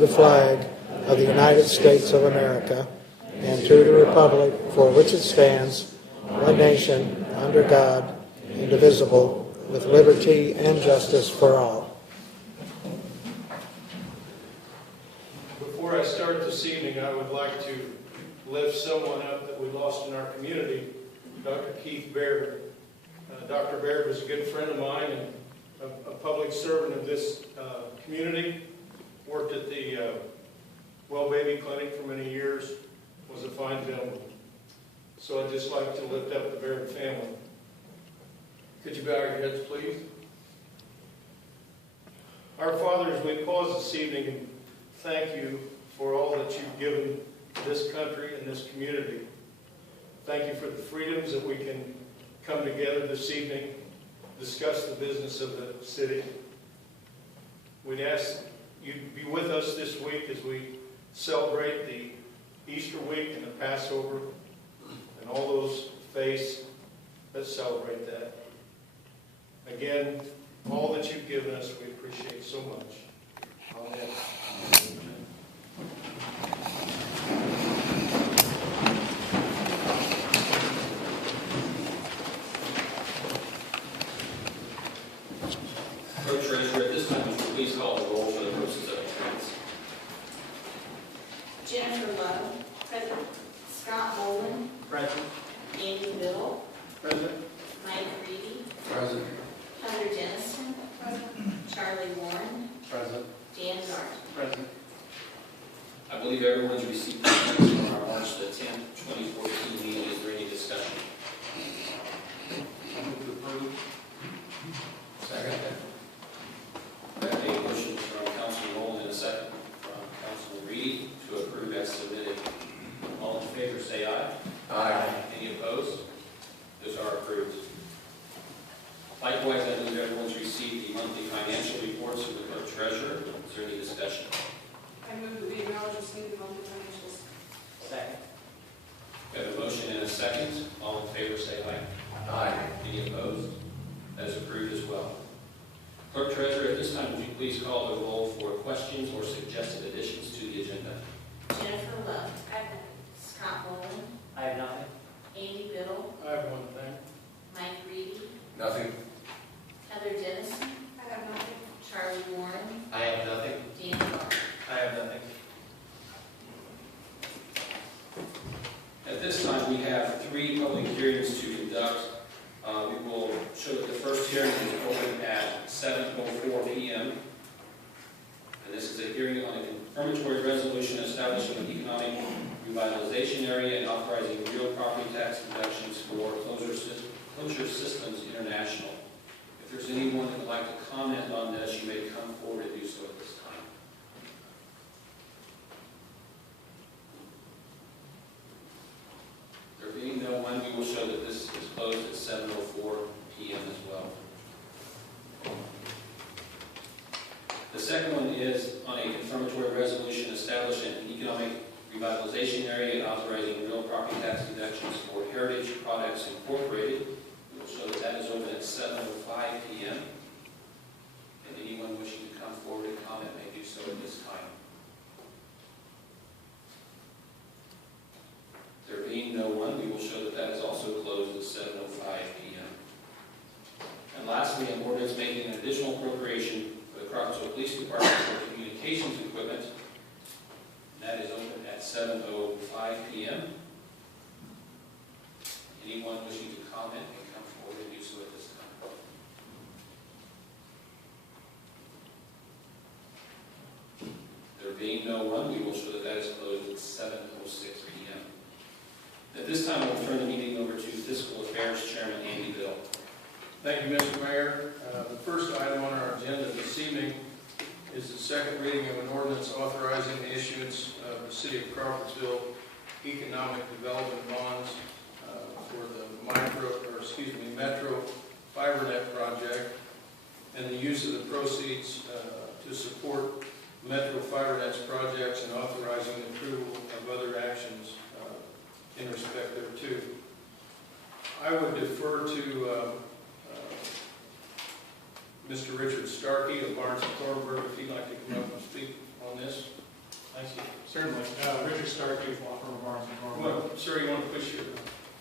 the flag of the United States of America and to the republic for which it stands, one nation, under God, indivisible, with liberty and justice for all. Before I start this evening, I would like to lift someone up that we lost in our community, Dr. Keith Baird. Dr. Baird was a good friend of mine and a public servant of this community. Worked at the Well Baby Clinic for many years. Was a fine gentleman. So I'd just like to lift up the Baird family. Could you bow your heads, please? Our Father, as we pause this evening, and thank you for all that you've given to this country and this community. Thank you for the freedoms that we can come together this evening, discuss the business of the city. We'd ask you to be with us this week as we celebrate the Easter week and the Passover and all those faiths that celebrate that. Again, all that you've given us, we appreciate so much. Amen. Clerk Treasurer, at this time, would you please call the roll for the purposes of attendance? Jennifer Love, present. Scott Boland, Present. Andy Biddle, Present. Mike Reedy, Present. Heather Dennison, Charlie Warren, Present. Dan Gart. Present. I believe everyone's received the minutes from our March the 10th, 2014 meeting. Is there any discussion? I move to approve. Second. I have a motion from Councilman Rowland and a second from Councilman Reedy to approve as submitted. All in favor say aye. Aye. Any opposed? Those are approved. Likewise, I believe everyone's received the monthly financial reports from the Clerk Treasurer. Is there any discussion? I move that we acknowledge receipt of monthly financials. Second. We have a motion and a second. All in favor say aye. Aye. Any opposed? That is approved as well. Clerk Treasurer, at this time, would you please call the roll for questions or suggested additions to the agenda? Jennifer Love, Scott Boland, I have nothing. Andy Biddle, I have one thing. Mike Reedy, Nothing. Heather Dennison, I have nothing. Charlie Warren, I have nothing. Dan Gart. I have nothing. At this time, we have 3 public hearings to conduct. We will show that the first hearing is open at 7:04 p.m. And this is a hearing on a confirmatory resolution establishing an economic revitalization area and authorizing real property tax deductions for Closure Systems International. If there's anyone who would like to comment on this, you may come forward and do so at this time. There being no one, we will show that this is closed at 7:04 p.m. as well. The second one is on a confirmatory resolution establishing an economic revitalization area and authorizing real property tax deductions for Heritage Products Incorporated. We will show that that is open at 7:05 p.m. And anyone wishing to come forward and comment may do so at this time. There being no one, we will show that that is also closed at 7:05 p.m. And lastly, an ordinance making an additional appropriation for the Crawfordsville Police Department for communications equipment. And that is open at 7:05 p.m. Anyone wishing to comment can come forward and do so at this time. There being no one, we will show that that is closed at 7:06 p.m. At this time, I will turn the meeting over to Fiscal Affairs Chairman Andy Biddle. Thank you, Mr. Mayor. The first item on our agenda this evening is the second reading of an ordinance authorizing the issuance of the City of Crawfordsville economic development bonds for the Metro FiberNet project and the use of the proceeds to support Metro FiberNet's projects and authorizing the approval of other actions in respect thereto. I would defer to Mr. Richard Starkey of Barnes and Thornburg if he'd like to come up and speak on this. Thank you. Certainly. Richard Starkey, law firm of Barnes and Norman. Well, sir, you want to push your,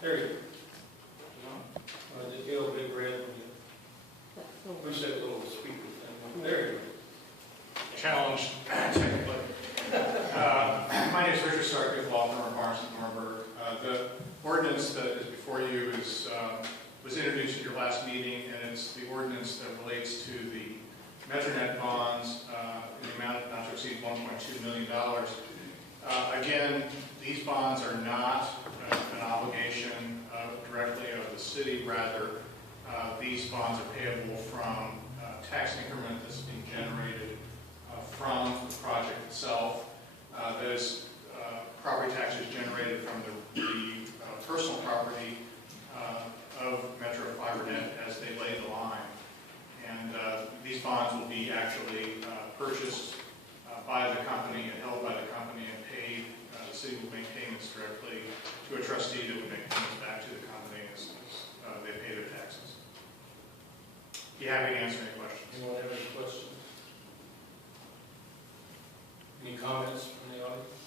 there you go. Just get a little big red when you push that little speaker thing. There you go. Challenge, technically. My name is Richard Starkey, law firm of Barnes and Norman. The ordinance that is before you was introduced at your last meeting, and it's the ordinance that relates to the Metronet bonds in the amount not to exceed $1.2 million. Again, these bonds are not an obligation directly of the city. Rather, these bonds are payable from tax increment that's being generated from the project itself. Those property taxes generated from the personal property of Metro FiberNet as they lay the line. And these bonds will be actually purchased by the company and held by the company and paid. The city will make payments directly to a trustee that would make payments back to the company as they pay their taxes. Be happy to answer any questions. Anyone have any questions? Any comments from the audience?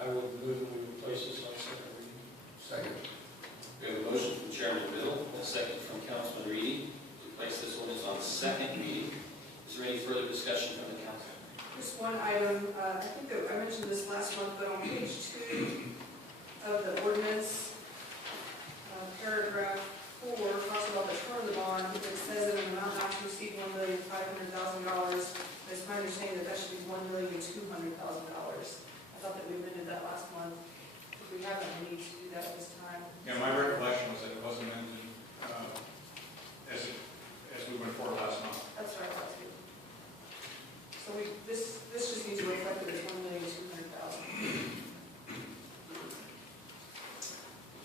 I will move that we place this on second reading. Second. We have a motion from Chairman Biddle and a second from Councilman Reedy to place this ordinance on second reading. Is there any further discussion from the council? Just one item, I think that I mentioned this last month, but on page 2 of the ordinance, paragraph 4 talks about the term of the bond. It says that an amount not to exceed $1,500,000. It's my understanding that that should be $1,200,000. I thought that we amended that last month. If we haven't, we need to do that this time. Yeah, my recollection was that it wasn't amended as we went forward last month. That's what I thought too. So this just needs to reflect that it's $1,200,000.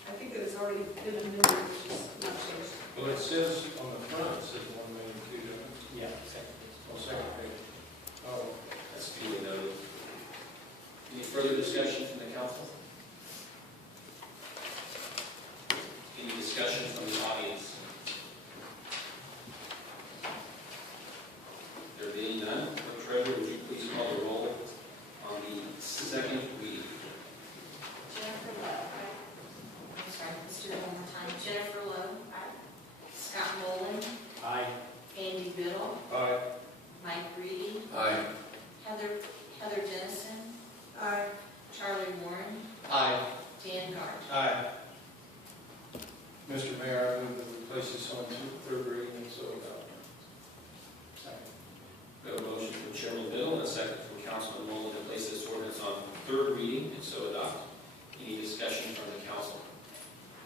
I think that it's already been amended, which is not changed. Well, it says on the front, it says 1,200,000, doesn't it? Yeah, second. On second page. Oh, That's duly noted. Any further discussion from the council? Any discussion from the audience? There being none, Clerk Treasurer, would you please call the roll on the second reading? Jennifer Lowe. I'm sorry, let's do it one more time. Jennifer Lowe. Aye. Scott Nolan. Aye. Andy Biddle. aye. Mike Reedy. Aye. Heather Dennison. Aye. Charlie Warren. Aye. Dan Gard. Aye. Mr. Mayor, I move that we place this on third reading and so adopt. Second. We have a motion from Chairman Biddle and a second from Councilman Nolan to place this ordinance on third reading and so adopt. Any discussion from the council?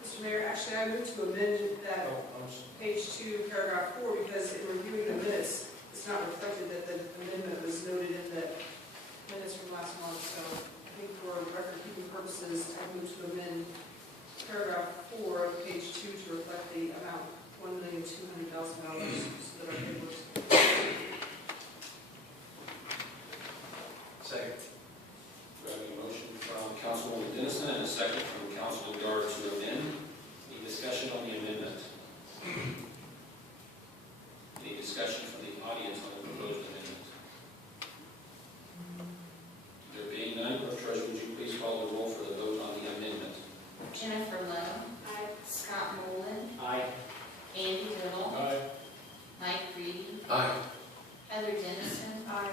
Mr. Mayor, actually, I move to amend that Oh, page 2, paragraph 4, because in reviewing the minutes, it's not reflected that the amendment was noted in the minutes from last month. So I think for record-keeping purposes, I move to amend paragraph 4 of page 2 to reflect the amount $1,200,000 so that our papers. second. We have a motion from Councilwoman Dennison and a second from Councilman Gard to amend. Any discussion on the amendment? Any discussion from the audience on the proposed amendment? There being none, Clerk Treasurer, would you please call the roll for the vote on the amendment? Jennifer Lowe. Aye. Scott Nolan. Aye. Andy Biddle. Aye. Mike Reedy. Aye. Heather Dennison. Aye.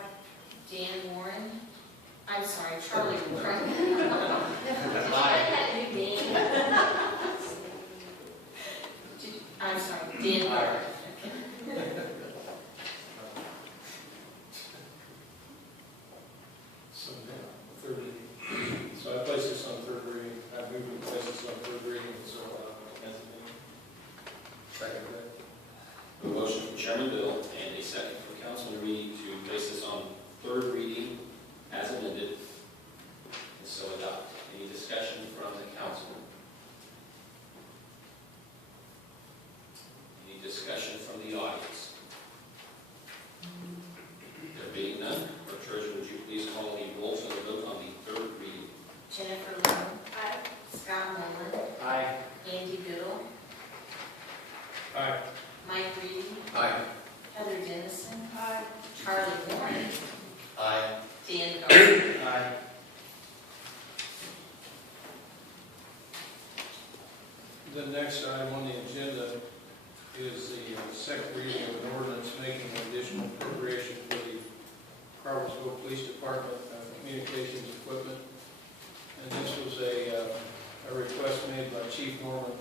Dan Warren. I'm sorry, Charlie Warren. Aye. I'm sorry, Dan Gard. So now, third reading. So I place this on third reading. I move we place this on third reading and so as amended. Second. A motion from Chairman Biddle and a second from Councilman Reedy to place this on third reading as amended and so adopt. Any discussion from the council? Any discussion from the audience? There being none, Clerk Treasurer, would you please call the roll for the vote on the third reading? Jennifer Lowe. Aye. Scott Nolan. Aye. Andy Biddle. Aye. Mike Reedy. Aye. Heather Dennison. Aye. Charlie Warren. Aye. The next item on the agenda is the second reading of an ordinance making an additional appropriation for the Crawfordsville Police Department communications equipment. And this was a request made by Chief Norman.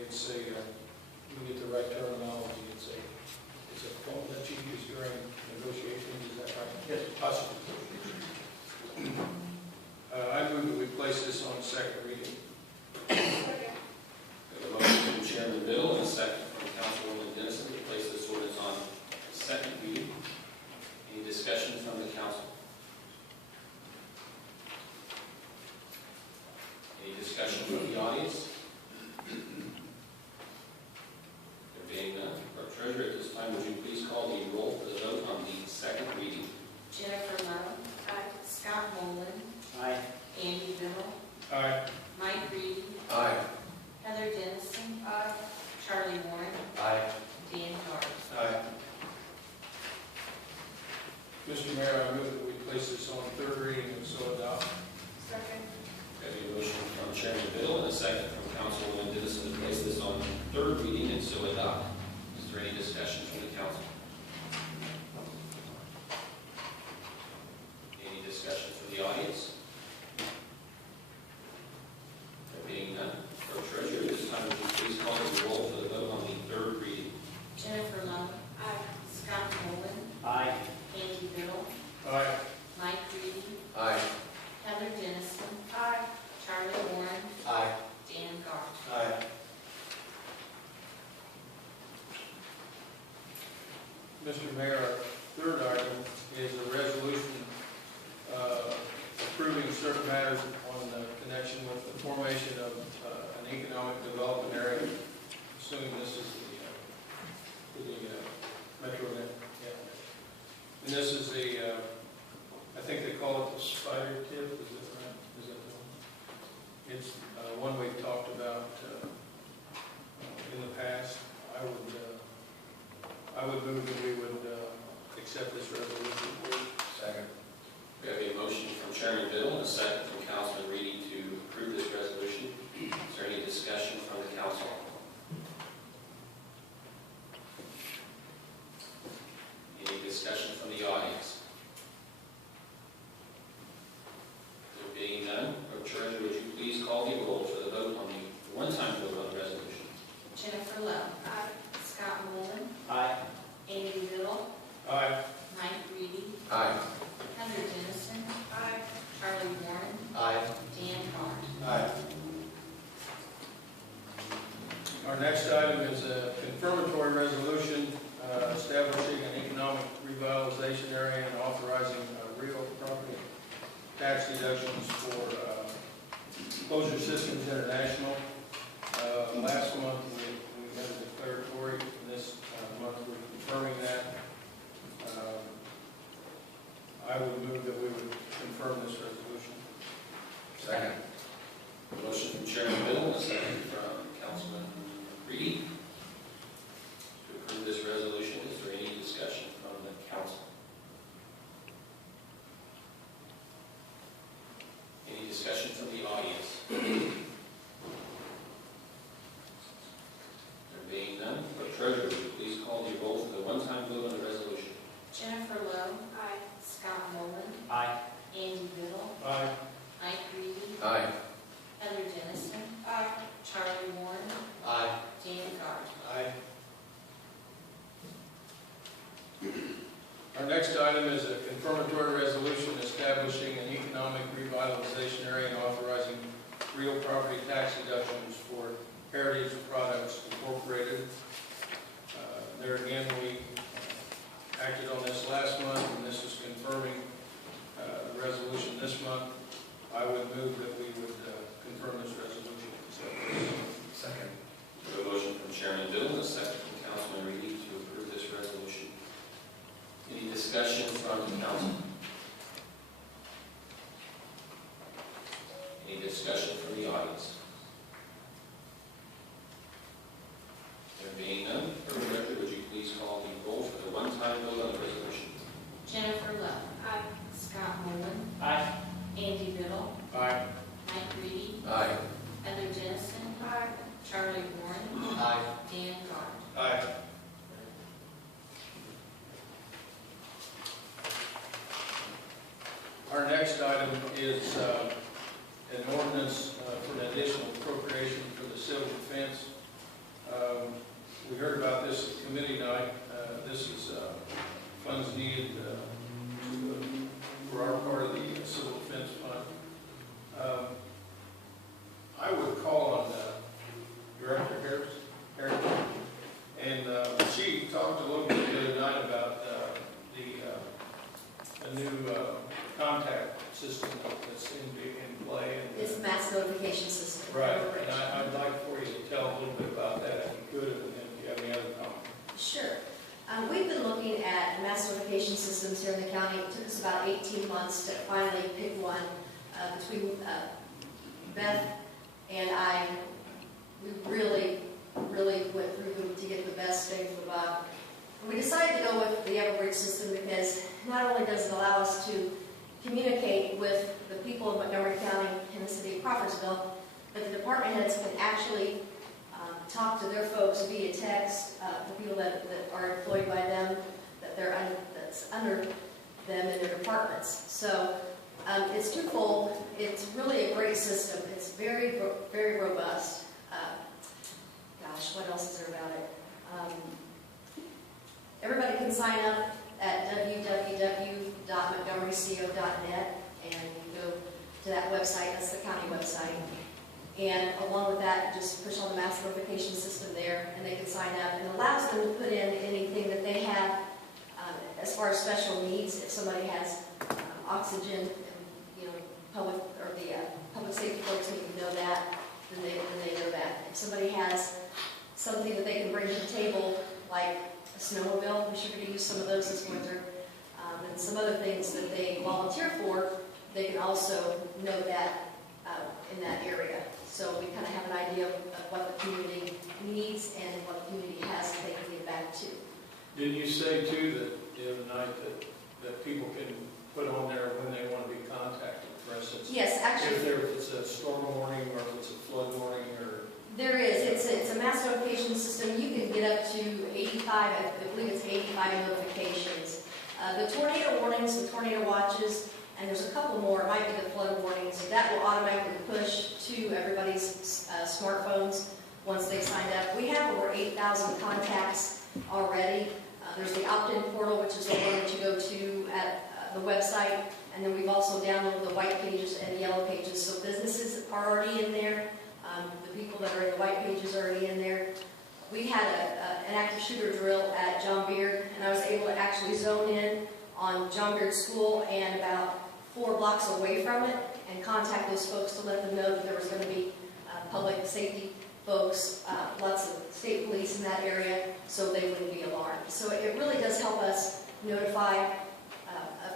It's a, we get the right terminology, it's a phone that you use during negotiations, is that right? Yes. Possible. I move that we place this on second reading. We have a motion from Chairman Bill and a second from Councilwoman Dennison to place this ordinance on second reading. Any discussion from the council? Any discussion from the audience? There being none, Clerk Treasurer, at this time, would you please call the roll for the vote on the second reading? Jennifer Lowe. Aye. Scott Nolan. Aye. Andy Biddle. Aye. Mike Reed. Aye. Heather Dennison. Aye. Charlie Warren. Aye. Dan Gard. Aye. Mr. Mayor, I move that we place this on third reading and so adopt. Second. We have a motion from Chairman Bill and a second from Councilwoman Dennison to place this on third reading and so adopt. Is there any discussion from the council? Any discussion from the audience? There being none, Clerk Treasurer, at this time, would you please call the roll for the vote on the third reading? Jennifer Lowe. Aye. Scott Nolan. Aye. Andy Biddle. Aye. Mike Reed. Aye. Heather Dennison. Aye. Charlie Warren. Aye. Dan Gard. Aye. Mr. Mayor, our third item is a resolution approving certain matters on the connection with the formation of an economic development area. Assuming this is the metro net. Yeah. And this is the, I think they call it the spider tip, is it right? Is that the one? It's one we've talked about in the past. I would move that we would accept this resolution. Second. We have a motion from Chairman Bill and a second from Councilman Reedy to approve this resolution. Is there any discussion from the council? Any discussion from the audience? There being none, Clerk Treasurer, would you please call the roll for the vote on the one-time vote on the resolution? Jennifer Lowe. Aye. Scott Nolan. Aye. Andy Biddle. Aye. Mike Reed. Aye. Heather Dennison. Aye. Charlie Warren. Aye. Dan Gard. Aye. Our next item is a confirmatory resolution establishing an economic revitalization area and authorizing real property tax deductions for Closure Systems International. Last month we had a declaratory, and this month we're confirming that. I would move that we would confirm this resolution. Second. A motion from Chairman Bill and a second from Councilman Reedy to approve this resolution. Is there any discussion from the council? Any discussion from the audience? There being none, Clerk Treasurer, would you please call the roll for the one-time vote on the resolution? Jennifer Lowe. Aye. Scott Nolan. Aye. Andy Biddle. Aye. Mike Reed. Aye. Heather Dennison. Aye. Charlie Warren. Aye. Dan Gard. Aye. Our next item is a confirmatory resolution establishing an economic revitalization area and authorizing real property tax deductions for Heritage Products Incorporated. There again, we acted on this last month, and this is confirming the resolution this month. I would move that we would confirm this resolution. Second. We have a motion from Chairman Bill and a second from Councilman Reedy to approve this resolution. Any discussion from the council? Any discussion from the audience? There being none, Clerk Treasurer, would you please call the roll for the one-time vote on the resolution? Jennifer Lowe. Aye. Scott Nolan. Aye. Andy Biddle. Aye. Mike Reed. Aye. Heather Dennison. Aye. is an ordinance for an additional appropriation for the civil defense. We heard about this at committee night. This is funds needed for our part of the civil defense fund. I would call on Director Harris, and she talked a little bit the other night about the new contact system that's in play. And, It's mass notification system. right, and I'd like for you to tell a little bit about that if you could, and if you have any other comments. Sure. We've been looking at mass notification systems here in the county. It took us about 18 months to finally pick one. Between Beth and I, we really went through them to get the best bang for the buck. And we decided to go with the Everbridge system because not only does it allow us to communicate with the people of Montgomery County and the city of Crawfordsville, but the department heads can actually talk to their folks via text, the people that are employed by them, that's under them in their departments. So it's twofold. It's really a great system. It's very, very robust. Gosh, what else is there about it? Everybody can sign up at www.montgomeryco.net, and you go to that website. That's the county website. And along with that, just push on the mass notification system there, and they can sign up. And allows them to put in anything that they have as far as special needs. If somebody has oxygen, and, public safety folks need to know that, then they know that. If somebody has something that they can bring to the table, like a snowmobile, we should use some of those this winter, and some other things that they volunteer for, they can also know that in that area. So we kind of have an idea of what the community needs and what the community has that they can give back to. Didn't you say too that the other night that people can put on there when they want to be contacted, for instance? Yes, actually. If it's a storm warning or if it's a flood warning or... There is. It's a mass notification system. You can get up to 85, I believe it's 85 notifications. The tornado warnings, the tornado watches, and there's a couple more, it might be the flood warnings, that will automatically push to everybody's smartphones once they signed up. We have over 8,000 contacts already. There's the opt-in portal, which is the one that you go to at the website, and then we've also downloaded the white pages and the yellow pages, so businesses are already in there. The people that are in the white pages are already in there. We had an active shooter drill at John Beard, and I was able to actually zone in on John Beard School and about 4 blocks away from it and contact those folks to let them know that there was going to be public safety folks, lots of state police in that area, so they wouldn't be alarmed. So it really does help us notify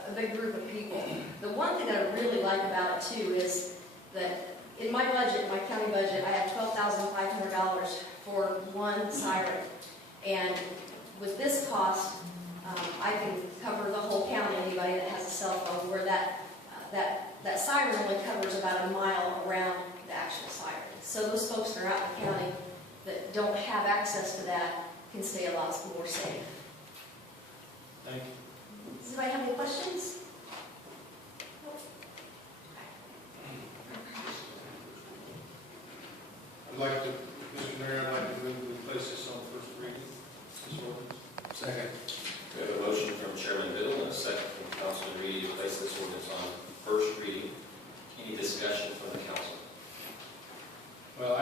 a big group of people. The one thing that I really like about it too is that in my budget, my county budget, I have $12,500 for one siren. And with this cost, I can cover the whole county, anybody that has a cell phone, where that siren only covers about a mile around the actual siren. So those folks that are out in the county that don't have access to that can stay a lot more safe. Thank you. Does anybody have any questions? I'd like to, Mr. Mayor, I'd like to move we place this on first reading. This ordinance. Second. We have a motion from Chairman Biddle and a second from Councilman Reed to place this ordinance on first reading. Any discussion from the council? Well, I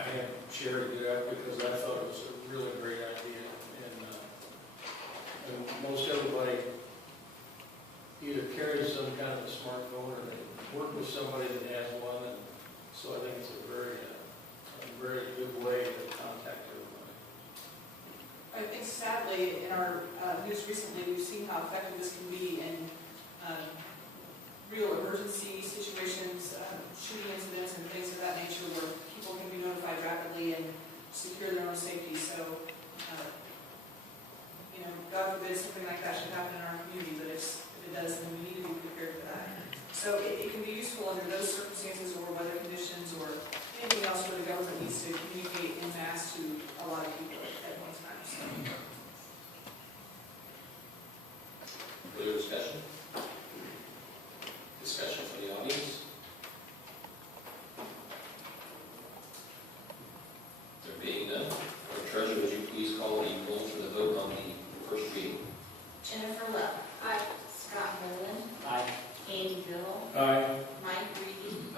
had Sherry do that because I thought it was a really great idea. And most everybody either carries some kind of a smartphone or they work with somebody that has one. And so I think it's a very good way to contact everybody. I think sadly, in our news recently, we've seen how effective this can be in real emergency situations, shooting incidents and things of that nature where people can be notified rapidly and secure their own safety. So, God forbid something like that should happen in our community, but if it does, then we need to be prepared for that. So it can be useful under those circumstances or weather conditions or anything else where the government needs to communicate en masse to a lot of people at one time. So. Further discussion? Discussion.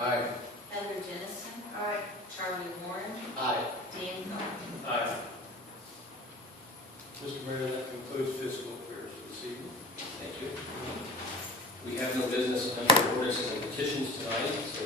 Aye. Heather Jennison. Aye. Charlie Warren. Aye. Dan Thornton. Aye. Mr. Mayor, that concludes fiscal affairs this evening. Thank you. We have no business under ordinances and petitions tonight, so